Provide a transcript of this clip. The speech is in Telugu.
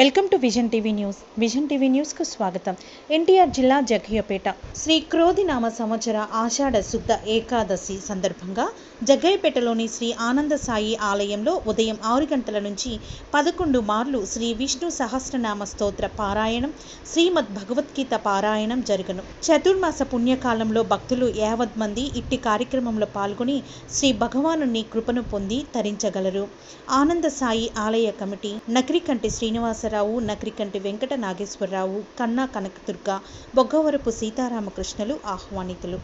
Welcome to vision TV news. Vision TV న్యూస్కు స్వాగతం. ఎన్టీఆర్ జిల్లా జగ్గయ్యపేట శ్రీ క్రోధినామ సంవత్సర ఆషాఢ శుద్ధ ఏకాదశి సందర్భంగా జగ్గయ్యపేటలోని శ్రీ ఆనంద సాయి ఆలయంలో ఉదయం 6 గంటల నుంచి 11 మార్లు శ్రీ విష్ణు సహస్రనామ స్తోత్ర పారాయణం, శ్రీమద్ భగవద్గీత పారాయణం జరుగును. చతుర్మాస పుణ్యకాలంలో భక్తులు 50 మంది ఇట్టి కార్యక్రమంలో పాల్గొని శ్రీ భగవానుని కృపను పొంది తరించగలరు. ఆనంద సాయి ఆలయ కమిటీ నకిరికంటి శ్రీనివాసరావు, నకిరికంటి వెంకట నాగేశ్వరరావు, కన్నా కనకదుర్గ, బొగ్గవరపు సీతారామకృష్ణులు ఆహ్వానితులు.